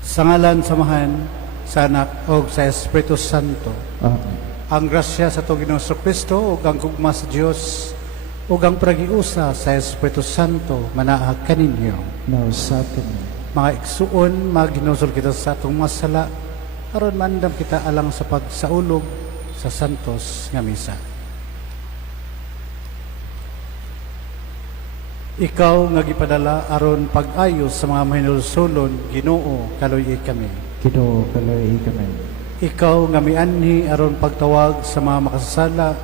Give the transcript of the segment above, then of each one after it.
Sa ngalan samahan sa Anak o sa Espiritu Santo. Amen. Ang grasya sa Ginoo Kristo ug ang gugma sa Dios ug ang pragiusa sa Espiritu Santo manaag kaninyo. Now sa atin, Mga igsuon, maghinusol kita sa atong mga sala aron mandam kita alang sa pagsaulog sa santos nga misa. Ikaw nga gipadala aron pag-ayos sa mga mahinulsulon, Ginoo, kaluy kami. Ginoo kaloy kami. Ikaw nga mianhi aron pagtawag sa mga makasasala,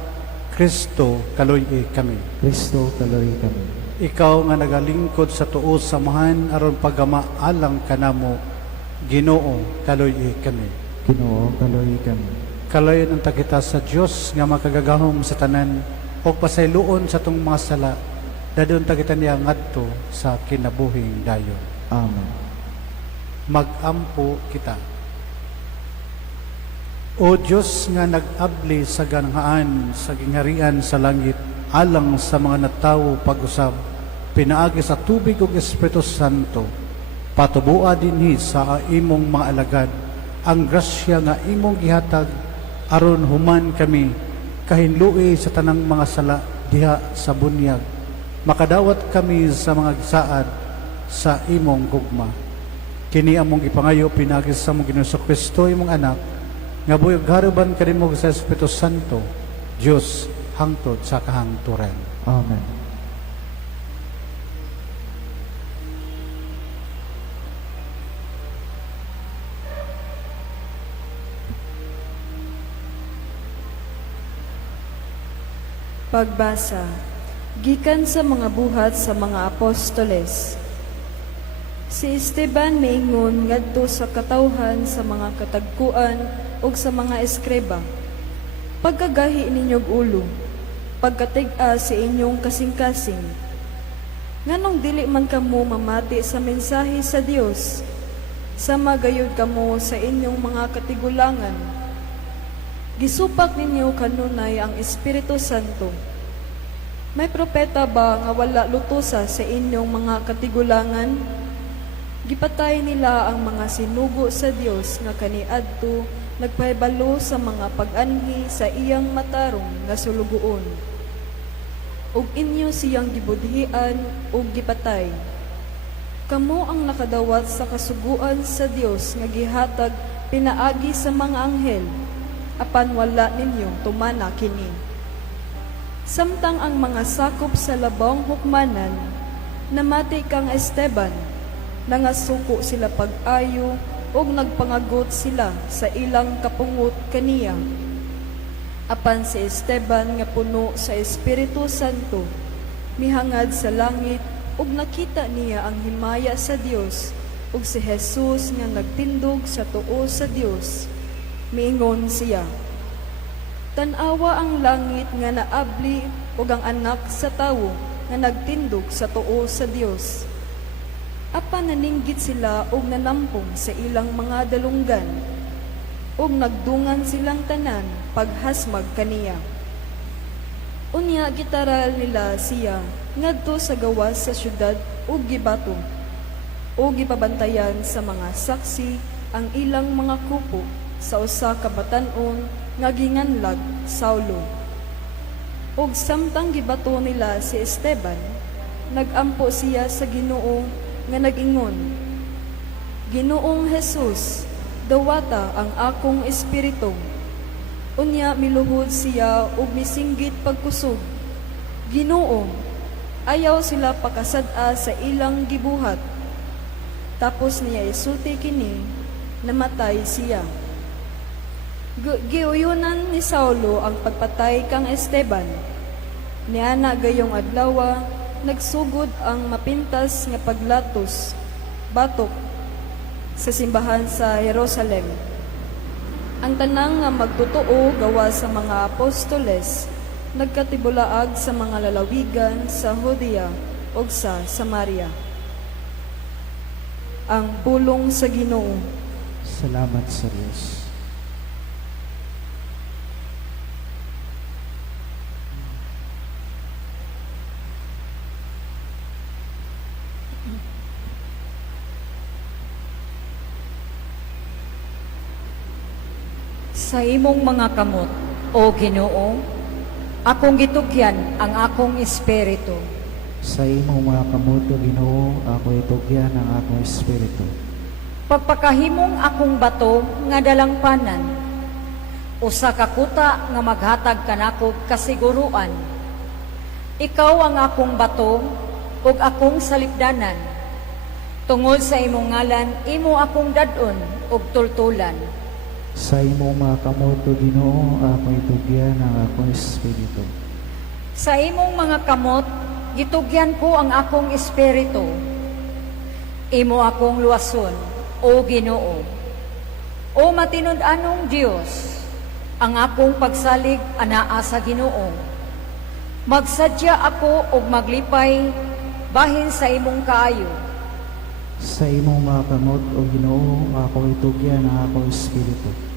Kristo, kaluy kami. Kristo kaloy kami. Ikaw nga nagalingkod sa tuos samahan aron paggama alang kanamo, Ginoo, kaluy kami. Ginoo kaloy kami. Kalayon ang takita sa Dios nga makagagahom sa tanan o pasayloon sa tong mga sala, dadon takita niya ngadto sa kinabuhing dayon. Amen. Magampo kita. O Diyos nga nag-abli sa ganhaan sa gingharian sa langit, alang sa mga natawo pag-usab, pinaagi sa tubig ug Espiritu Santo, patubua dinhi sa imong mga alagad, ang grasya nga imong gihatag, aron human kami kahinlui sa tanang mga sala diha sa bunyag, makadawat kami sa mga saad sa imong gugma. Kini among ipangayo pinagi sa among Ginoo Kristo imong anak, nga buyog haruban kanimo sa Espiritu Santo, Dios hangtod sa kahangturan. Amen. Pagbasa. Gikan sa mga buhat sa mga apostoles. Si Esteban miingon ngadto sa katawhan sa mga katagkuan ug sa mga eskreba. Pagkagahi ninyog ulo, pagkatig-a sa inyong kasing-kasing. Nganong dili man kamo mamati sa mensahe sa Dios, sa magayod kamo sa inyong mga katigulangan. Gisupak ninyo kanunay ang Espiritu Santo. May propeta ba nga wala lutusa sa inyong mga katigulangan? Gipatay nila ang mga sinugo sa Dios nga kaniadto nagpahibalo sa mga pag-anhi sa iyang matarong nga sulugoon. Ug inyo siyang gibudhian ug gipatay. Kamo ang nakadawat sa kasuguan sa Dios nga gihatag pinaagi sa mga anghel, apan wala ninyong tumana kini. Samtang ang mga sakop sa labong hukmanan, namati kang Esteban, nangasuko sila pag-ayo ug nagpangagot sila sa ilang kapungot kaniya. Apan si Esteban nga puno sa Espiritu Santo, mihangad sa langit ug nakita niya ang himaya sa Dios ug si Jesus nga nagtindog sa tuo sa Dios. Miingon siya, "Tan-awa ang langit nga naabli ug ang anak sa tawo nga nagtindog sa tuo sa Dios." Apan naninggit sila og nanampong sa ilang mga dalunggan ug nagdungan silang tanan paghasmag kaniya. Unya gitaral nila siya ngadto sa gawas sa syudad ug gibato ug gipabantayan sa mga saksi ang ilang mga kupo sa usa ka batan-on nga ginganlag Saulo. Ug samtang gibato nila si Esteban, nagampo siya sa Ginoo nga nag-ingon, "Ginoong Jesus, dawata ang akong espiritu." Unya miluhod siya ug misinggit pagkusog, "Ginoo, ayaw sila pakasad-a sa ilang gibuhat." Tapos niya isulti kini, namatay siya. Giuyunan ni Saulo ang pagpatay kang Esteban. Niana gayong adlawa, nagsugod ang mapintas nga paglatos, batok, sa simbahan sa Jerusalem. Ang tanang nga magtotoo gawa sa mga apostoles, nagkatibulaag sa mga lalawigan sa Judea ug sa Samaria. Ang pulong sa Ginoo. Salamat sa Diyos. Sa imong mga kamot, o Ginoo, akong gitugyan ang akong espiritu. Sa imong mga kamot, O Ginoo, ako itugyan ang akong espiritu. Pagpakahimong akong bato nga dalangpanan, usa ka kuta nga maghatag kanako kasiguruan. Ikaw ang akong bato ug akong salipdanan. Tungod sa imong ngalan, imo akong dadon ug tultulan. Sa imong mga kamot, O Ginoo, ako itugyan ang akong espiritu. Sa imong mga kamot, gitugyan ko ang akong espiritu. Imo akong luwason, O Ginoo. O matinud-anong Dios, ang akong pagsalig anaa sa Ginoo. Magsadya ako og maglipay bahin sa imong kaayo. Sa imong mga kamot, O Ginoo, ako itugyan ang akong espiritu.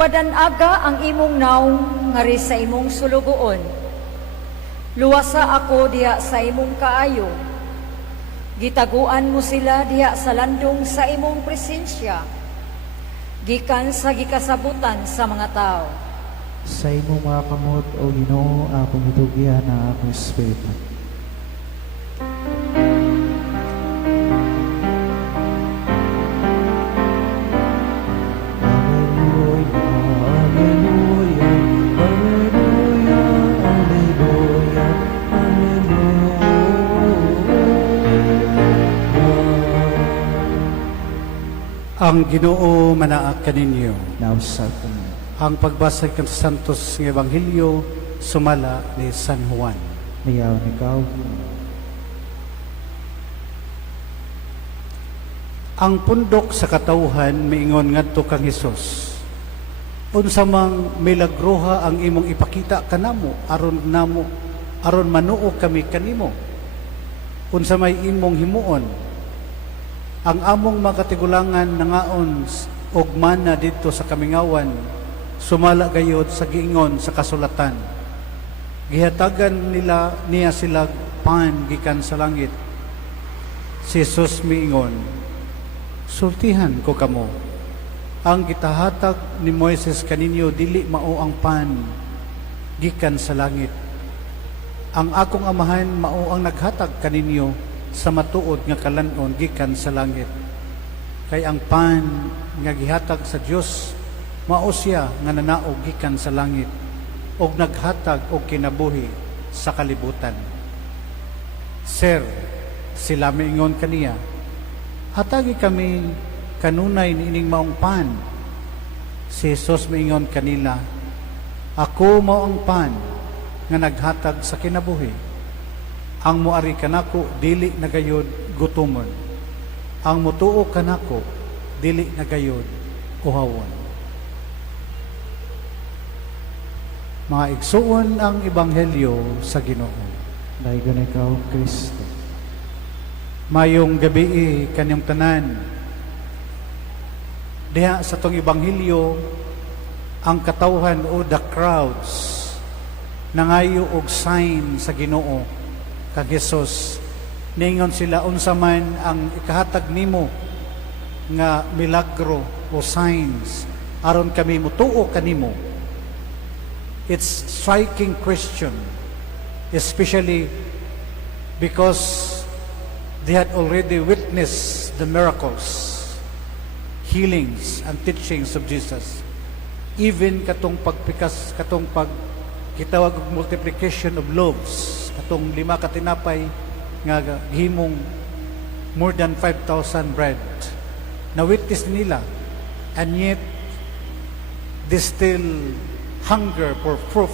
Padanaga ang imong naong ngari sa imong sulugoon. Luwasa ako diha sa imong kaayo. Gitaguan mo sila diha sa landong sa imong presensya. Gikan sa gikasabutan sa mga tao. Sa imong mga kamot, O Ginoo, ako itugyan ang akong espiritu. Ang Ginoo manaak kaninyo. Nausap ko mo. Ang pagbasa kan Santos ng Ebanghelyo sumala ni San Juan. Mayaw ni ikaw. Ang pundok sa katawhan miingon ngadto kang Hesus. Unsa mang milagroha ang imong ipakita kanamo aron manuo kami kanimo. Unsa may imong himuon ang among makatigulangan nangaon og mana didto sa kamingawan sumala gayod sa giingon sa kasulatan. Gihatagan niya sila pan gikan sa langit. Si Jesus miingon, sultihan ko kamo. Ang gitahatag ni Moises kaninyo dili mao ang pan gikan sa langit. Ang akong amahan mao ang naghatag kaninyo sa matuod nga kalanon gikan sa langit. Kay ang pan nga gihatag sa Dios mao siya nga nanaog gikan sa langit og naghatag og kinabuhi sa kalibutan. Sir, sila miingon kaniya, hatagi kami kanunay niining maong pan. Si Jesus miingon kanila, ako mao ang pan nga naghatag sa kinabuhi. Ang muari kanako dili nagayod gutomon. Ang mutuo kanako dili nagayod uhawon. Mga igsuon ang ebanghelyo sa Ginoo. Daigon ikaw, Kristo. Mayong gabi kanyang tanan. Diha sa tong ebanghelyo ang katawhan o the crowds nangayo og sign sa Ginoo kag Jesus. Ningon sila unsa man ang ikahatag nimo nga milagro o signs aron kami mutuo kanimo. It's striking question, especially because they had already witnessed the miracles, healings and teachings of Jesus. Even katong pagpikas, katong kitawag og multiplication of loaves, katong 5 katinapay nga himong more than 5,000 bread. Na-witness nila, and yet they still hunger for proof.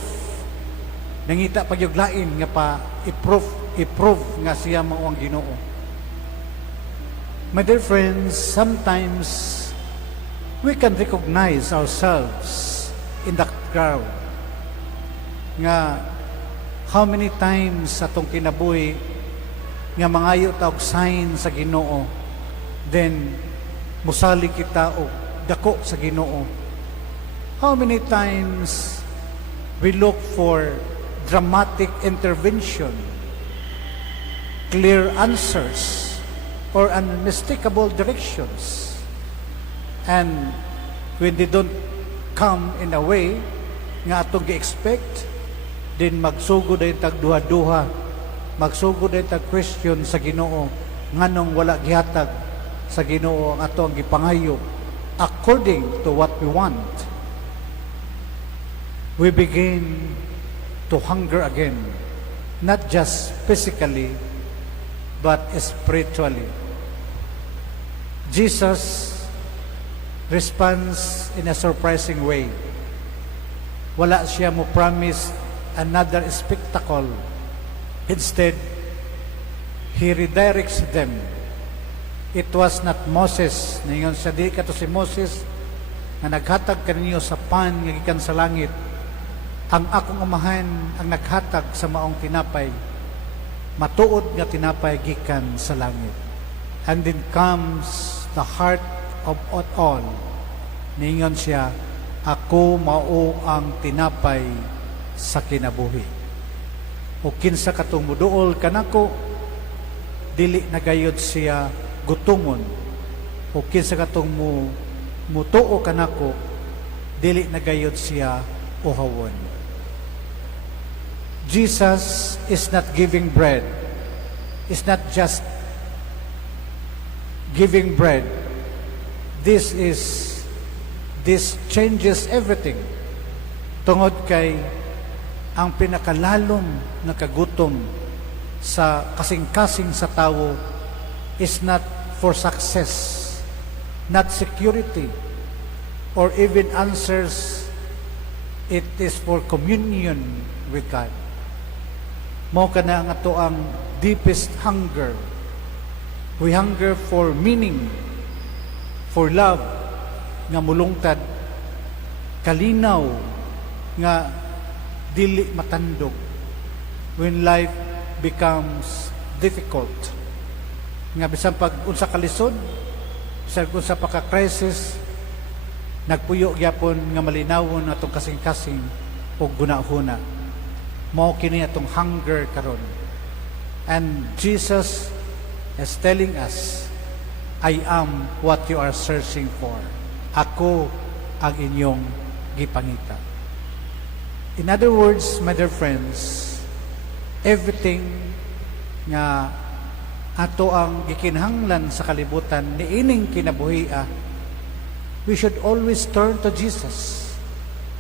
Nangita pag yung lain nga pa i-prove nga siya mao ang Ginoo. My dear friends, sometimes we can recognize ourselves in the crowd. Nga how many times atong kinabuhi nga mangayo ta og sign sa Ginoo, then musali kita og dako sa Ginoo. How many times we look for dramatic intervention, clear answers, or unmistakable directions, and when they don't come in a way nga atong gi-expect, then magsugod ay tag duha-duha, magsugod ay tag question sa Ginoo nganong wala gihatag sa Ginoo ang ato ang gipangayo according to what we want. We begin to hunger again, not just physically but spiritually. Jesus responds in a surprising way. Wala siya mo promise another spectacle. Instead, he redirects them. It was not Moses. Ningon siya, di ka to si Moses na naghatag kaninyo sa pan nga gikan sa langit. Ang akong amahan ang naghatag sa maong tinapay. Matuod nga tinapay gikan sa langit. And then comes the heart of all. Ningon siya, ako mao ang tinapay sa kinabuhi. O kinsa katong muduol kanako, dili nagayod siya gutumon. O kinsa katong mutuo kanako, dili nagayod siya uhawon. Jesus is not giving bread. It's not just giving bread. This changes everything. Tungod kay ang pinakalalom na kagutom sa kasing-kasing sa tao is not for success, not security, or even answers. It is for communion with God. Mao kana ang ato ang deepest hunger. We hunger for meaning, for love, nga mulungtad, kalinaw, nga dili matandog when life becomes difficult. Nga bisan pag unsa kalisod, bisan unsa pa ka crisis, nagpuyo gyapon nga malinawon atong kasing-kasing og gunahuna. Mao kini atong hunger karon. And Jesus is telling us, I am what you are searching for. Ako ang inyong gipangita. In other words, my dear friends, everything nga ato ang gikinahanglan sa kalibutan niining kinabuhia, we should always turn to Jesus.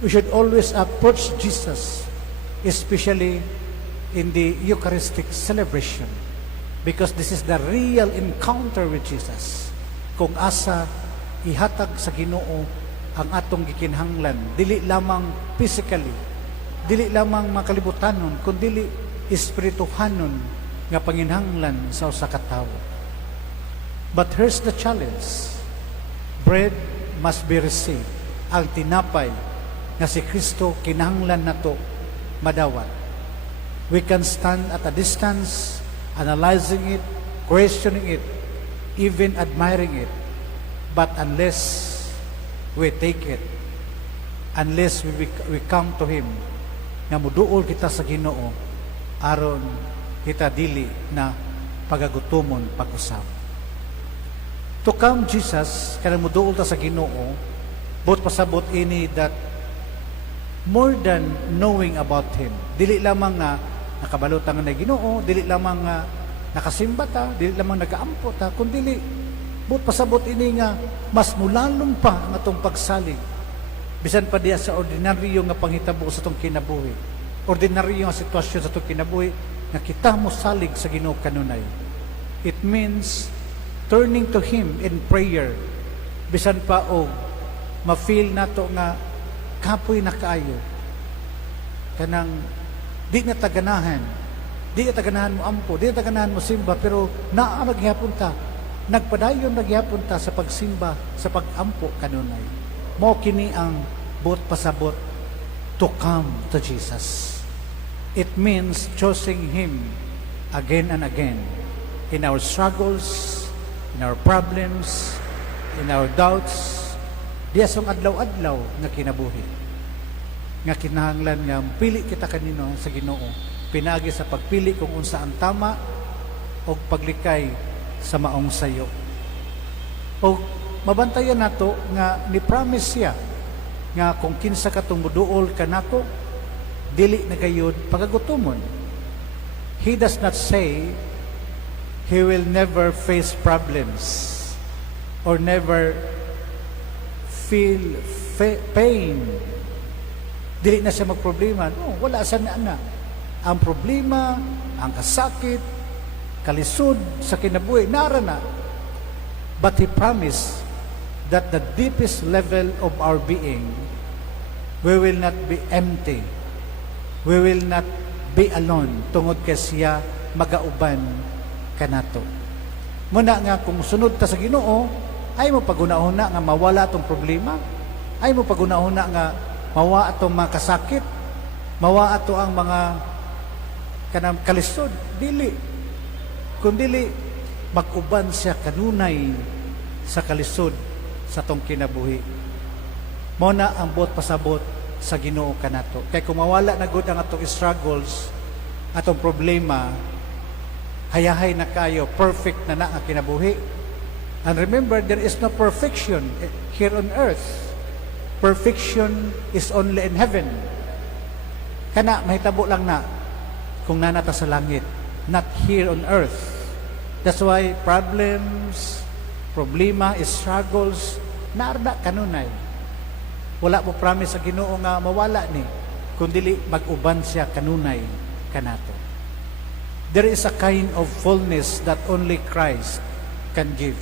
We should always approach Jesus, especially in the Eucharistic celebration, because this is the real encounter with Jesus. Kung asa ihatag sa Ginoo ang atong gikinahanglan, dili lamang physically, dili lamang makalibutanon, kundi espirituhanon nga panginhanglan sa usa ka tawo. But here's the challenge. Bread must be received. Ang tinapay nga si Kristo kinahanglan nato madawat. We can stand at a distance, analyzing it, questioning it, even admiring it. But unless we take it, unless we come to Him, nga muduol kita sa Ginoo, aron kita dili na pagagutomon pag-usab. To come Jesus, kanang muduol ta sa Ginoo, but pasabot ini that more than knowing about Him. Dili lamang nga nakabalutang na Ginoo, dili lamang nga nakasimba ta, dili lamang nagaampo ta, kundi but pasabot ini nga mas mulalom pa ang atong pagsalig. Bisan pa diya sa ordinaryo nga panghitabo sa atong kinabuhi. Ordinaryo nga sitwasyon sa atong kinabuhi nga kita mo salig sa Ginoo kanunay. It means turning to Him in prayer. Bisan pa og ma-feel nato nga kapoy na kaayo. Kanang di na taganahan. Di na taganahan mo ampo, di na taganahan mo simba, pero naa magyapon ta. Nagpadayon nagyapon ta sa pagsimba, sa pagampo kanunay. Mao kini ang buot pasabot to come to Jesus. It means choosing Him again and again in our struggles, in our problems, in our doubts, diya song adlaw-adlaw nga kinabuhi. Nga kinahanglan nga pili kita kanino sa Ginoo, pinagi sa pagpili kung unsa ang tama o paglikay sa maong sayo. O mabantayan nato nga ni promise siya nga kung kinsa ka tumuduol kanako dili na gayud pagagutomon. He does not say he will never face problems or never feel pain. Dili na siya magproblema. No, wala sa na. Ang problema, ang kasakit, kalisod sa kinabuhi, nara na. But He promised that the deepest level of our being, we will not be empty. We will not be alone. Tungod kay siya magauban kanato. Muna nga kung sunod ta sa Ginoo, ay mo pagunahuna nga mawala atong problema, ay mo pagunahuna nga mawa atong mga kasakit, mawa ato ang mga kanang kalisod. Dili. Kung dili, mag-uban siya kanunay sa kalisod sa tong kinabuhi. Muna ang buot pasabot sa Ginoo kanato. Kay kung mawala na gud ang atong struggles, atong problema, hayahay na kayo, perfect na ang kinabuhi. And remember, there is no perfection here on earth. Perfection is only in heaven. Kana, mahitabo lang na kung nanata sa langit, not here on earth. That's why problems, problema, struggles, naarda kanunay. Wala mo promise sa Ginoo nga mawala ni, kundi mag-uban siya kanunay kanato. There is a kind of fullness that only Christ can give.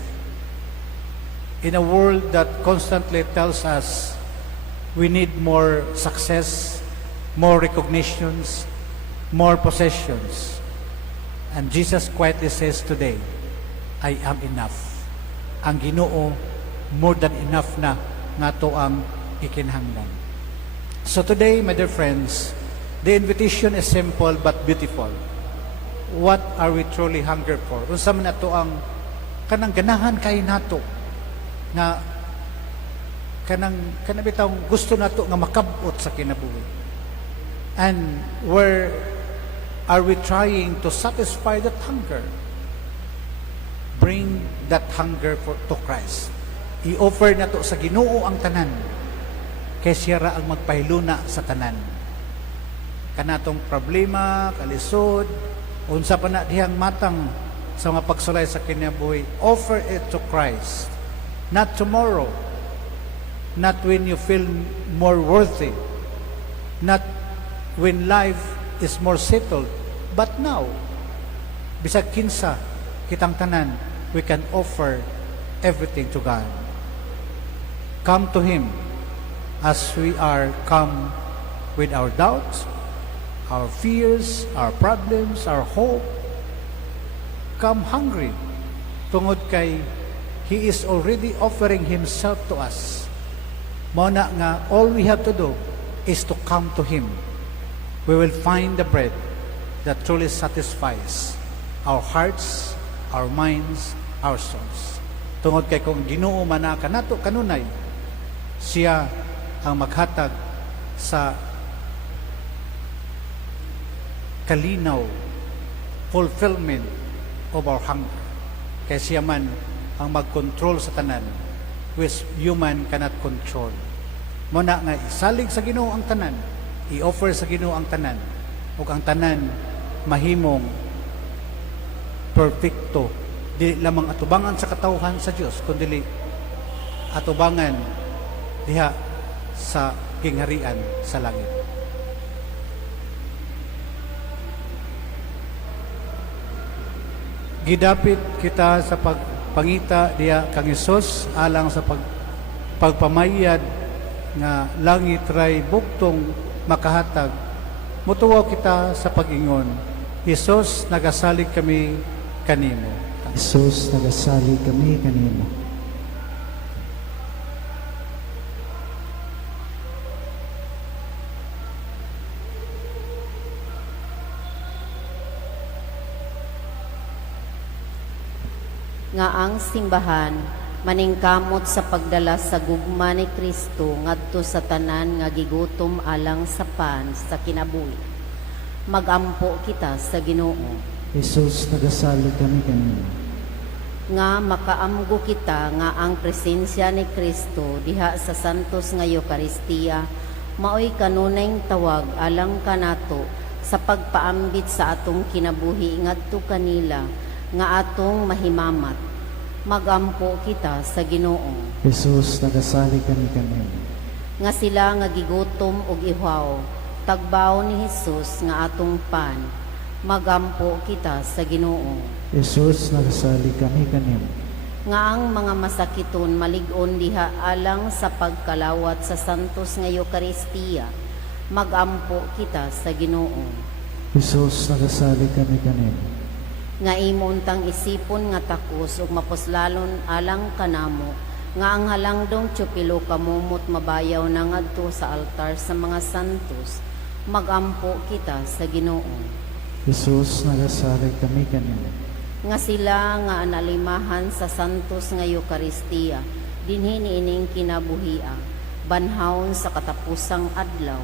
In a world that constantly tells us we need more success, more recognitions, more possessions. And Jesus quietly says today, I am enough. Ang Ginoo, more than enough na nga to ang ikinhanglan. So today, my dear friends, the invitation is simple but beautiful. What are we truly hunger for? Unsa man ato ang kanang ganahan kay nato nga kanang bitang gusto nato nga makabot sa kinabuhi. And where are we trying to satisfy that hunger? Bring that hunger to Christ. I-offer nato sa Ginoo ang tanan, kay siya ra ang magpahiluna sa tanan. Kanatong problema, kalisod, unsa pa na dihang matang sa mga pagsulay sa kinabuhi, offer it to Christ. Not tomorrow, not when you feel more worthy, not when life is more settled, but now. Bisag kinsa kitang tanan, we can offer everything to God. Come to Him as we are come with our doubts, our fears, our problems, our hope. Come hungry. Tungod kay He is already offering Himself to us. Muna nga, all we have to do is to come to Him. We will find the bread that truly satisfies our hearts, our minds, our souls. Tungod kay kung Ginoo man kanato kanunay, siya ang maghatag sa kalinaw, fulfillment of our hunger. Kaya siya man ang mag-control sa tanan, which human cannot control. Muna nga, isalig sa Ginoo ang tanan, i-offer sa Ginoo ang tanan, ug ang tanan mahimong perfecto, di lamang atubangan sa katawhan sa Dios, kundi atubangan diha sa kingharian sa langit. Gidapit kita sa pagpangita diha kang Hesus alang sa pagpamayad nga langit ray buktong makahatag. Mutuwa kita sa pag-ingon, Hesus, nagasalig kami kanimo. Jesus, nagasalig kami kanimo. Nga ang simbahan maningkamot sa pagdala sa gugma ni Kristo ngadto sa tanan nga gigutom alang sa pan sa kinabuhi. Magampo kita sa Ginoo. Jesus, nagasalig kami kanimo. nga makaamgo kita nga ang presensya ni Kristo diha sa santos nga Eucharistia maoy kanunayng tawag alang kanato sa pagpaambit sa atong kinabuhi ngadto kanila nga atong mahimamat. Magampo kita sa Ginoo Jesus, nagasali kami kami. nga sila nga gigutom og ihaw tagbaw ni Jesus nga atong pan. Magampo kita sa Ginoo Jesus, nagasali kami kami. nga ang mga masakiton malig-on diha alang sa pagkalawat sa santos nga Eucharistia. Magampo kita sa Ginoo Jesus, nagasali kami kami. nga imong tang isipon nga takos ug mapuslalon alang kanamo nga ang halangdong tiyupilo kamumot mabayaw na ngadto sa altar sa mga santos. Magampo kita sa Ginoo Jesus, nagasali kami kami. nga sila nga analimahan sa santos nga Eucharistia dinhi niining kinabuhia banhawon sa katapusang adlaw.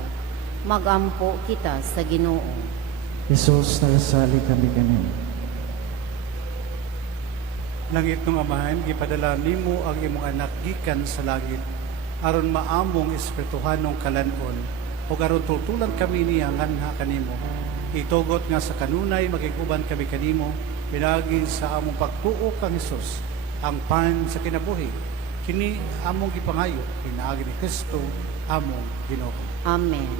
Magampo kita sa Ginoo Jesus, nagasali kami kami. Langit ng Amahan, gipadala nimo ang imong anak gikan sa langit, aron maamong espirituhanong kalanon, o aron tultulan kami niya nganha kanimo. Itugot nga sa kanunay, magiguban kami kanimo, pinagi sa among pagtuo kang Hesus, ang pan sa kinabuhi. Kini among gipangayo, pinaagi ni Kristo, among Ginoo. Amen.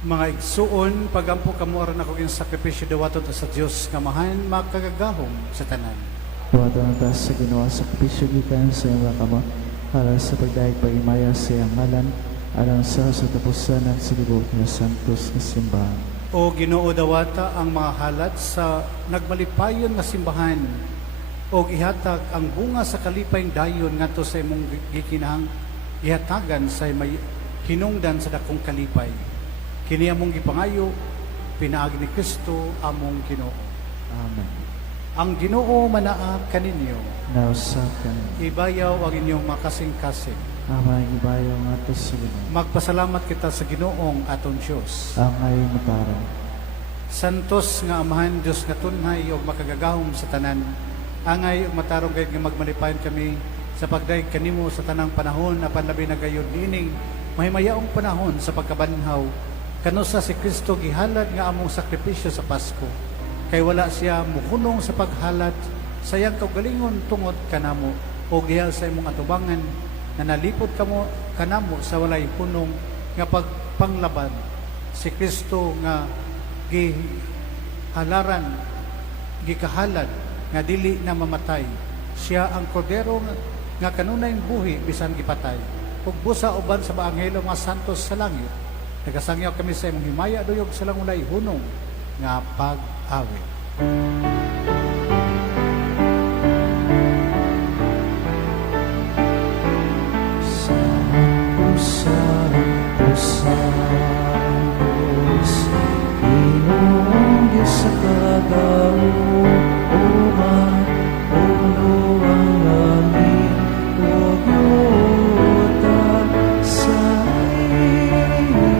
Mga igsuon, pagampo kamo aron ako yung sakripisyo dawaton sa Dios nga mahan makagagahom sa tanan. Tuwata ng taas sa ginawa sa kapisyo gikan sa iyong kamo, alang sa pagdaig pag-imaya sa iyang ngalan, alang sa tapusan ng silibog na santos na simbahan. O Ginoo dawata ang mga halad sa nagmalipayon nga simbahan, o ihatag ang bunga sa kalipayng dayon ngadto sa imong gikinahang ihatagan sa may hinungdan sa dakong kalipay. Kini among gipangayo, pinaagi ni Kristo among Ginoo. Amen. Ang Ginoo manaa kaninyo, Nausakan, ibayaw ang inyong makasing-kasing. amay ibayo nga to sa Ginoo. Magpasalamat kita sa Ginoong aton Diyos. Angay mataran. Santos nga Amahan Diyos nga tunhay o makagagahom sa tanan. Angay ug matarong gayud nga magmalipayon kami sa pagdaig kanimo sa tanang panahon apan labi na gayud nining mahimayaong panahon sa pagkabanhaw kanusa si Kristo gihalad nga among sakripisyo sa Pasko. Kay wala siya muhunong sa paghalad sa iyang kaugalingon tungod kanamo o gihal sa imong atubangan na nalipod kamo kanamo sa walay hunong nga pagpanglaban. Si Kristo nga gihalaran, gikahalad nga dili na mamatay. Siya ang kordero nga kanunayng buhi bisan gipatay. Ug busa uban sa maanghelo nga santos sa langit. Nagasangyaw kami sa imong himaya duyog sa langulay hunong nga pag-awit. Santos, Ginoong Diyos sa kagauman, ulo ang langit, huwag yuta sa ibong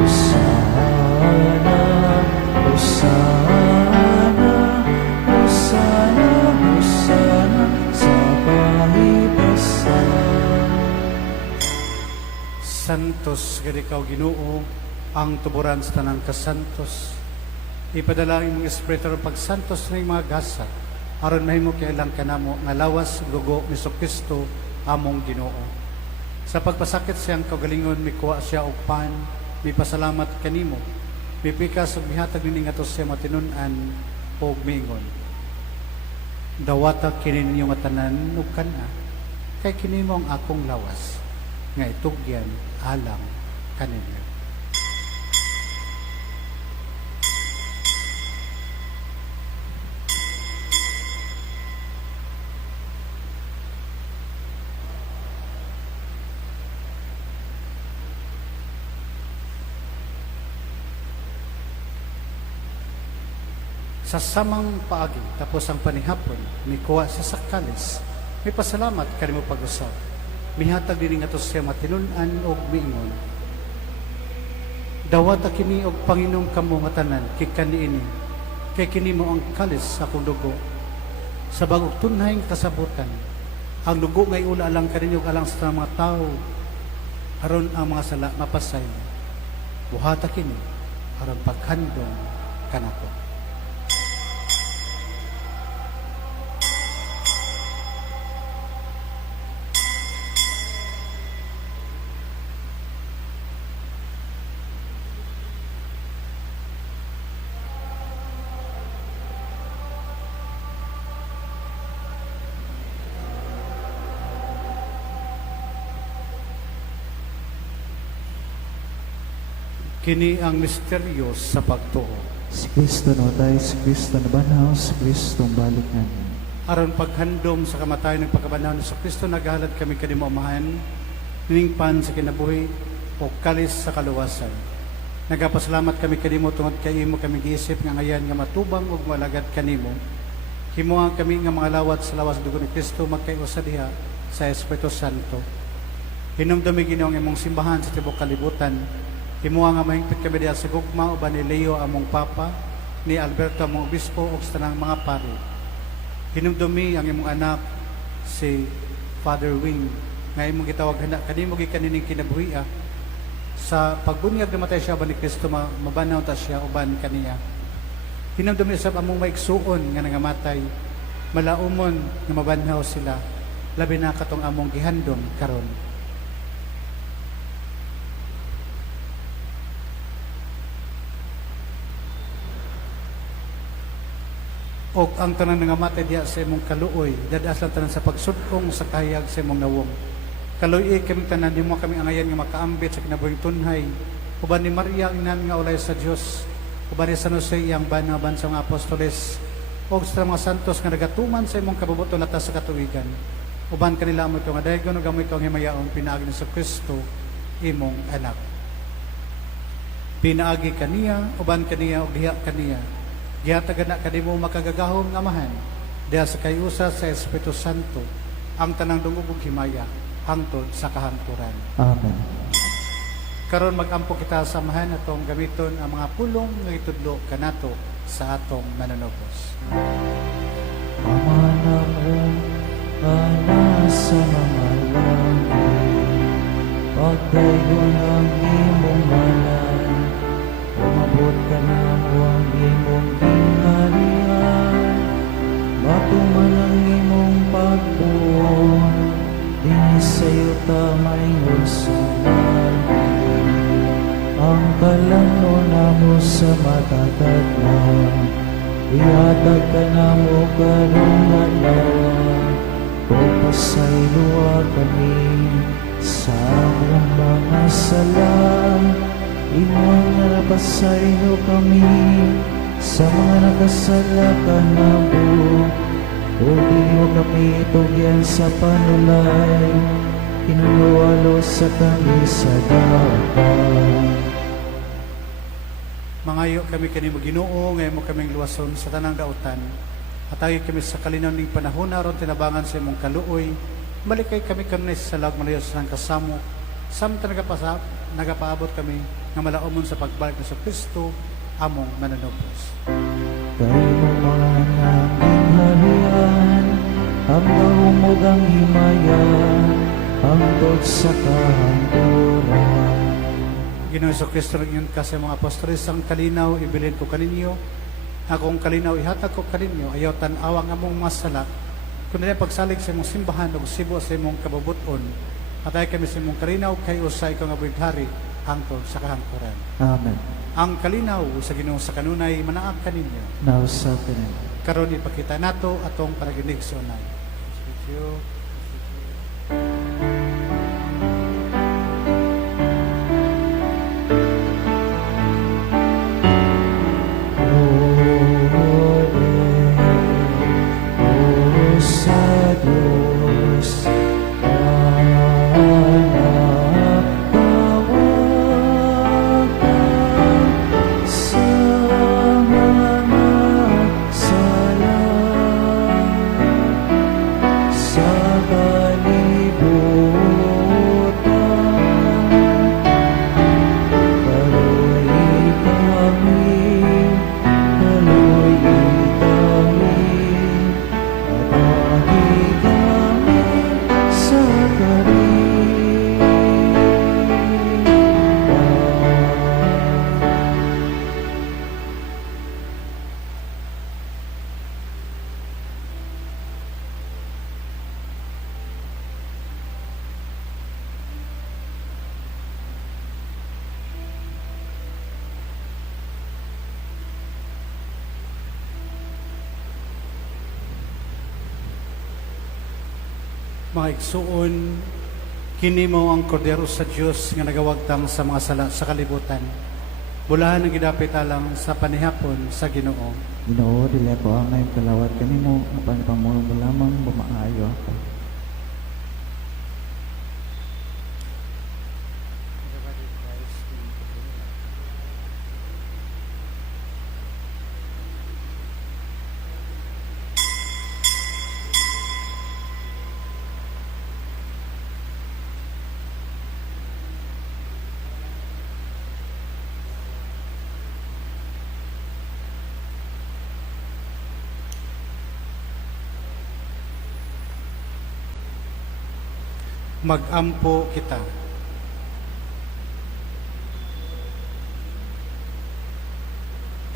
Hosana, Hosana, Hosana, Hosana sa pahitasan. Santos gani ikaw Ginoo ang tuburan sa tanang kasantos. Ipadala ang imong espiritu ng pagsantos ng mga gasa aron mahimo kailang kanamo nga lawas gugo ni Kristo among Ginoo. Sa pagpasakit siyang kaugalingon mikuha siya og pan, mipasalamat kanimo. Mipikas ug mihatag nini ngadto siya matinun-an og miingon. Dawata kini ninyo nga tanan ug kana kay kini mo ang akong lawas nga itugyan alang kaninyo. Sa samang paagi, tapos ang panihapon, may kuha sa sakalis, may pasalamat kanimo pag-usap. mihatag din nga to siya matinunan og miingon. Dawata kini og Panginoong kamo nga tanan kay kaniini, kay kini mo ang kalis sa akong dugo. Sa bagong tunhay nga kasabutan, ang dugo ngay ula alang kaninyo alang sa mga tao, aron ang mga sala mapasay. Buhata kini aron paghandom kanako. Kini ang misteryo sa pagtuo. Si Kristo namatay, si Kristo nabanaw, si Kristo ang balik namin. Aron paghandom sa kamatayon ng pagkabanaw sa Kristo, naghalad kami kanimo amahan, niningpan sa kinabuhi o kalis sa kaluwasan. Nagapasalamat kami kanimo tungod kay imo kami giisip nga ngayan nga matubang ug malagad kanimo. Himuha kami nga mga lawat sa lawas dugo ni Kristo magkayusa diha sa Espiritu Santo. Hinumdumi Ginoong imong simbahan sa tibuok kalibutan. Himuha nga mahingpit kami diha sa gugma uban ni Leo among Papa, ni Alberto among Obispo ug sa tanang mga pari. Hinumdumi ang imong anak si Father Wing nga imong gitawag handa kanimo gikanining kinabuhi sa pagbunyag namatay siya uban ni Kristo mabanaw ta siya uban kaniya. Hinumdumi sab among maigsuon nga nangamatay malaumon nga mabanhaw sila labi na katong among gihandom karon. O ang tanan nga matay diya sa imong kaluoy, dadas lang tanan sa pagsudkong sa kahayag sa imong nawong. Kaluoy kami tanan nimo kami angayan nga makaambit sa kinabuhing tunhay. Uban ni Maria inan nga ulay sa Dios, uban ni San Jose iyang banaban sa mga apostoles, o sa mga santos nga nagatuman sa imong kabubuton nata sa katuigan. Uban kanila mo ito nga dahigon o gamit itong himayaon pinaagi ni sa Kristo imong anak. Pinaagi kaniya, uban kaniya o diha kaniya. Gihatagan na kanimo makagagahom nga amahan diha sa kayusa sa Espiritu Santo ang tanang dungog ug himaya hangtod sa kahangturan. Amen. Karon magampo kita sa amahan atong gamiton ang mga pulong nga itudlo kanato sa atong mananubos. Ama namong ana sa mga langit, pagdayon ang imong ngalan, umabot ka na mo ang imong gingharian, matuman ang imong pagbuon, dinis sa'yo ta maingon sa langit. Ang kalano na mo sa matagat na, ihatag ka na mo karong adlaw, pagpasayloa kami sa among mga sala. Imong napasaylo kami sa mga nakasala ka na mo, o di mo kami itugyan sa panulay, inunuwalo sa kami sa dapat. Mangayo kami kanimo Ginoo ngayon mo kaming luwason sa tanang dautan. Atagi kami sa kalinaw ning panahon aron tinabangan sa imong kaluoy. Malikay kami kanunay sa lag malayo sa kasamo. Samtang nagapaabot kami nga malaumon sa pagbalik ni sa Kristo among mananubos. Kayo mo mga nangingharian, hanggang umugang himaya, hangtod sa kahangturan. Ginoong Hesus Kristo rin kasi mga apostoles ang kalinaw ibilin ko kaninyo, akong kalinaw ihatag ko kaninyo, ayaw tan-awang among masala, kundi pagsalig sa imong simbahan o sibo sa imong kabubuton, at ay kami sa imong kalinaw kay usay ko nga buhighari hangtod sa kahangturan. Amen. Ang kalinaw sa Ginoo sa kanunay manaag kaninyo. Now sa kanin. Karon ipakita nato atong panaginig sa unay. Thank you. Sa Mga igsuon, kini mo ang kordero sa Dios nga nagawagtang sa mga sala sa kalibutan. Bulahan ang gidapit alang sa panihapon sa Ginoo. Ginoo, dili ko ang ngayon kalawat kanimo, apan pamulong mo lamang bumaayo ako. Magampo kita.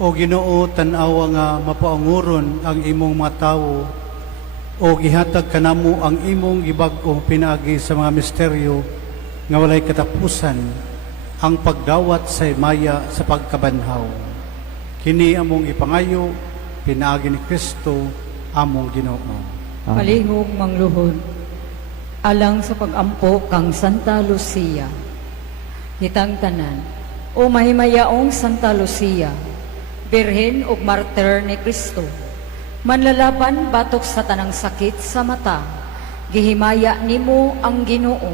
O Ginoo, tan-awa nga mapaanguron ang imong mga tawo o gihatag kanamo ang imong gibag-o pinaagi sa mga misteryo nga walay katapusan ang pagdawat sa himaya sa pagkabanhaw. Kini among ipangayo pinaagi ni Kristo among Ginoo. Amen. Palihog mangluhod, alang sa pagampo kang Santa Lucia. Hitang tanan, o mahimayaong Santa Lucia, Birhen ug martir ni Kristo, manlalaban batok sa tanang sakit sa mata, gihimaya nimo ang Ginoo,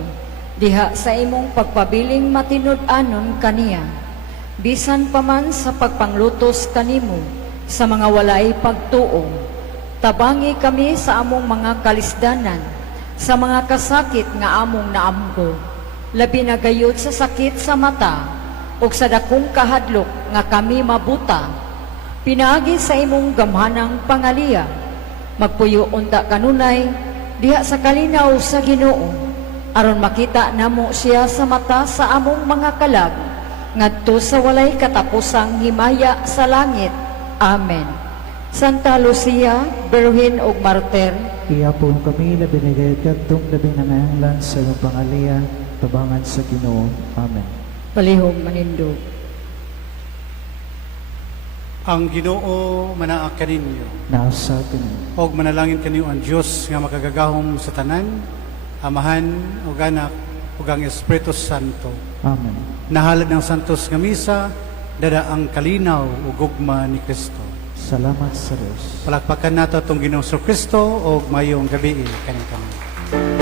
diha sa imong pagpabiling matinud-anon kaniya, bisan pa man sa pagpanglutos kanimo sa mga walay pagtuo. Tabangi kami sa among mga kalisdanan, sa mga kasakit nga among naamgo, labi na gayud sa sakit sa mata, ug sa dakong kahadlok nga kami mabuta. Pinaagi sa imong gamhanang pangaliya, magpuyo unta kanunay, diha sa kalinaw sa Ginoo, aron makita namo siya sa mata sa among mga kalag, ngadto sa walay katapusang himaya sa langit. Amen. Santa Lucia, Birhen ug martir, Iya po kami na binigay katong labing nanganglan sa iyong pangaliya, tabangan sa Ginoo. Amen. palihog manindog. Ang Ginoo manaak kaninyo. Naasa kanin. Og manalangin kaniyo ang Dios nga makagagahom sa tanan, Amahan ug Anak ug ang Espiritu Santo. Amen. Nahalad ng santos nga misa, dada ang kalinaw ug gugma ni Kristo. Salamat sa Diyos. Palakpakan nato itong Ginoong Kristo o mayong gabi kaning